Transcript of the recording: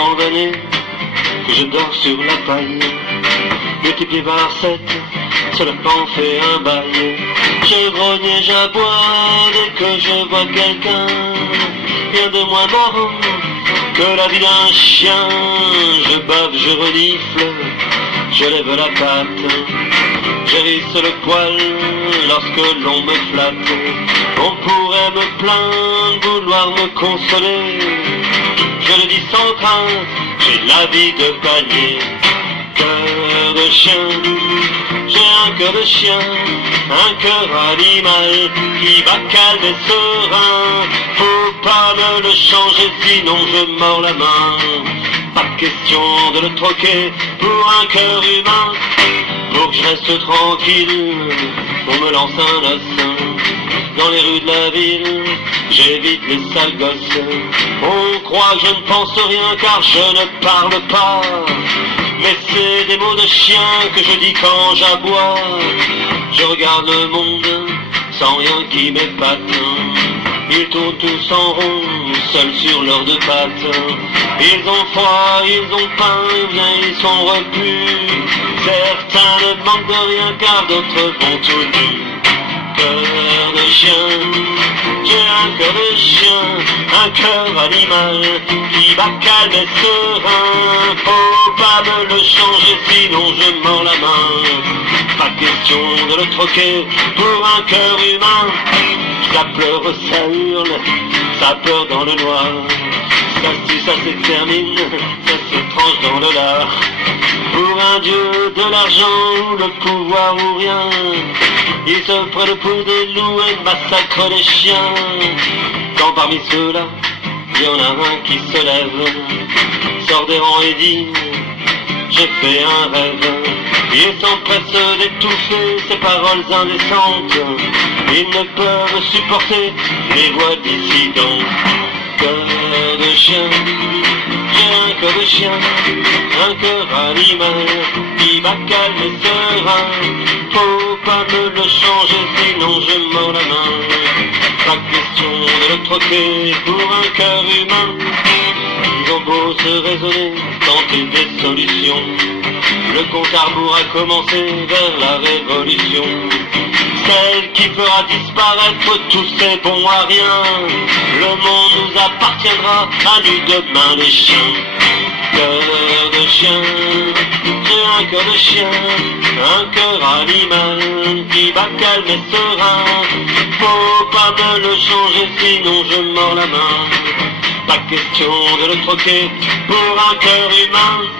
tant d'années que je dors sur la paille, multiplié par 7, cela m'en fait un bail. Je grogne et j'aboie dès que je vois quelqu'un, rien de moins marrant que la vie d'un chien. Je bave, je renifle, je lève la patte, j'hérisse le poil lorsque l'on me flatte. On pourrait me plaindre, vouloir me consoler, je le dis sans crainte, j'ai la vie de panier. Cœur de chien, j'ai un cœur de chien, un cœur animal qui va calme et serein. Faut pas me le changer sinon je mords la main. Pas question de le troquer pour un cœur humain. Faut que je reste tranquille, on me lance un os. Dans les rues de la ville, j'évite les sales gosses. On croit que je ne pense rien car je ne parle pas, mais c'est des mots de chien que je dis quand j'aboie. Je regarde le monde sans rien qui m'épate. Ils tournent tous en rond, seuls sur leurs deux pattes. Ils ont froid, ils ont faim, ils sont repus. Certains ne manquent de rien car d'autres vont tout nus. Cœur de chien, j'ai un cœur de chien, un cœur animal qui va calme et serein. Faut pas me le changer sinon je mords la main. Pas question de le troquer pour un cœur humain. Ça pleure, ça hurle, ça pleure dans le noir. Ça se tue, ça s'extermine, ça se tranche dans le lard. Pour un dieu de l'argent ou le pouvoir ou rien, ils se prennent pour des loups et massacrent les chiens. Quand parmi ceux-là, il y en a un qui se lève, sort des rangs et dit, j'ai fait un rêve. Ils s'empressent d'étouffer ces paroles indécentes. Ils ne peuvent supporter les voix dissidentes. Cœur de chien, j'ai un cœur de chien, un cœur animal qui va calme et serein. Faut pas me le changer sinon je mords la main. Pas question de le troquer pour un cœur humain. Ils ont beau se raisonner, tenter des solutions, le compte à rebours a commencé vers la révolution. Celle qui fera disparaître tous ces bons à rien. Le monde nous appartiendra, à nous demain les chiens. Cœur de chien, j'ai un cœur de chien, un cœur animal qui va calme et serein. Faut pas me le changer sinon je mords la main. Pas question de le troquer pour un cœur humain.